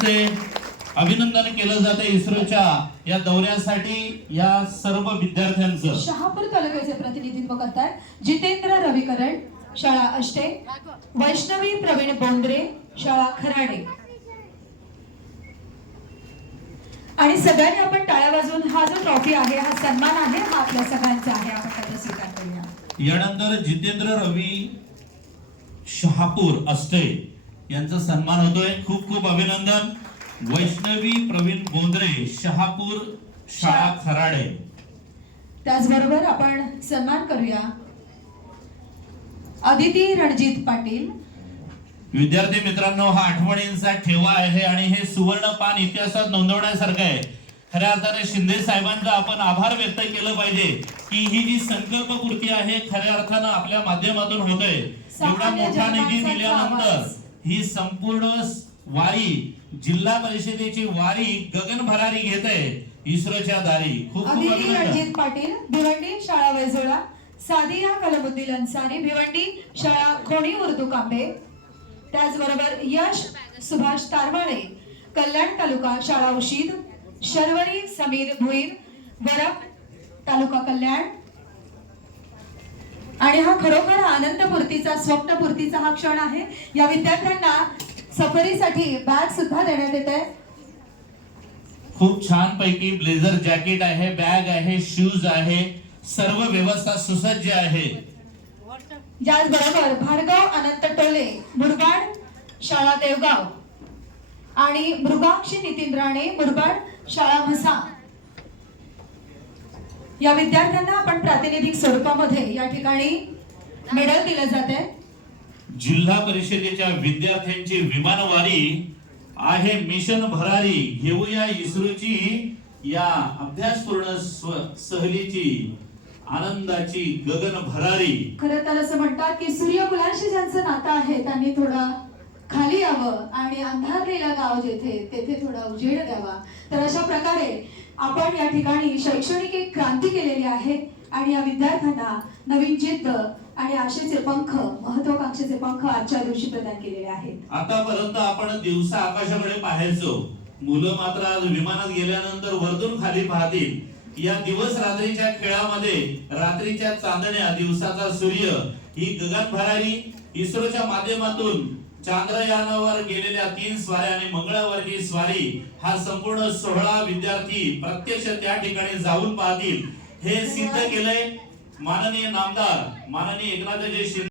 हस्ते अभिनंदन केलं जाते इस्रोच्या या दौऱ्यासाठी या सर्व विद्यार्थ्यांचं। शहापूर तालुक्याचे प्रतिनिधित्व करतात जितेंद्र रविकरण, शाळा अष्टे, वैष्णवी प्रवीण बोंद्रे, शाळा खराडे। आणि सगळ्यांनी आपण टाळ्या वाजवून हा जो ट्रॉफी आहे, हा सन्मान आहे, हा आपल्या सगळ्यांचा आहे, आपण त्याचा स्वीकार करूया। यानंतर जितेंद्र रवी शहापूर अष्टे यांचा सन्मान होतोय। खूप खूप अभिनंदन। वैष्णवी प्रवीण बोंद्रे शहापूर शाळा खराडे। त्याचबरोबर आपण सन्मान करूया अदिती रणजित पाटील। विद्यार्थी मित्रांनो, हा आठवणींचा ठेवा आहे आणि हे सुवर्ण पान इतिहासात नोंदवण्यासारखं आहे। खऱ्या अर्थाने शिंदे साहेबांचा आपण आभार व्यक्त केलं पाहिजे की ही जी संकल्पपूर्ती आहे खऱ्या अर्थानं आपल्या माध्यमातून होतोय। एवढा मोठा निधी दिल्यानंतर ही संपूर्ण वारी, जिल्हा परिषदेची वारी गगन भरारी घेते इस्रोच्या दारी। खूप खूप अदिती अभिनंदन। रणजित पाटील, भिवंडी शाळा वैजोळा, सादिया कलमुद्दीन अन्सारी, भिवंडी शाळा खोणी उर्दू कांबे। त्याचबरोबर यश सुभाष तारवाळे, कल्याण तालुका शाळा उशीद, शर्वरी समीर भुईर, वरप तालुका कल्याण। आणि हा खरोखर आनंदपूर्तीचा, स्वप्नपूर्तीचा हा क्षण आहे। या विद्यार्थ्यांना सफरीसाठी बॅग सुद्धा देण्यात येत आहे। खूप छान पैकी ब्लेझर जॅकेट आहे, बॅग आहे, शूज आहे, सर्व व्यवस्था सुसज्ज आहे। याचबरोबर भार्गव अनंत टोले, मुरबाड शाळा देवगाव, आणि मृगाक्षी नितीन राणे, मुरबाड शाळा म्हसा। या विद्यार्थ्यांना आपण प्रातिनिधिक स्वरूपामध्ये या ठिकाणी मेडल दिलं जात आहे। जिल्हा परिषदेच्या विद्यार्थ्यांची विमानवारी आहे मिशन भरारी। घेऊया इस्रोची या अभ्यासपूर्ण सहलीची आनंदाची गगन भरारी। खरं तर असं म्हणतात की सूर्यकुलांशी ज्यांचं नातं आहे त्यांनी थोडं खाली यावं आणि अंधारलेला गाव जेथे तेथे थोडा उजेड द्यावा। तर अशा प्रकारे आपण या ठिकाणी शैक्षणिक एक क्रांती केलेली आहे आणि या विद्यार्थ्यांना नवीन जिद्द आणि आशेचे पंख, महत्वाकांक्षेचे पंख आजच्या दिवशी प्रदान केलेले आहेत। आतापर्यंत आपण दिवसा आकाशाकडे पाहायचो, मुलं मात्र आज विमानात गेल्यानंतर वरतून खाली पाहतील। या दिवस रात्रीच्या खेळामध्ये रात्रीच्या चांदण्या, दिवसाचा सूर्य, ही गगन भरारी इस्रोच्या माध्यमातून चांद्रयानावर गेलेल्या 3 स्वाऱ्या आणि मंगळावरची स्वारी, हा संपूर्ण सोहळा विद्यार्थी प्रत्यक्ष त्या ठिकाणी जाऊन पाहतील। हे सिद्ध केलंय माननीय नामदार माननीय एकनाथजी शिंदे।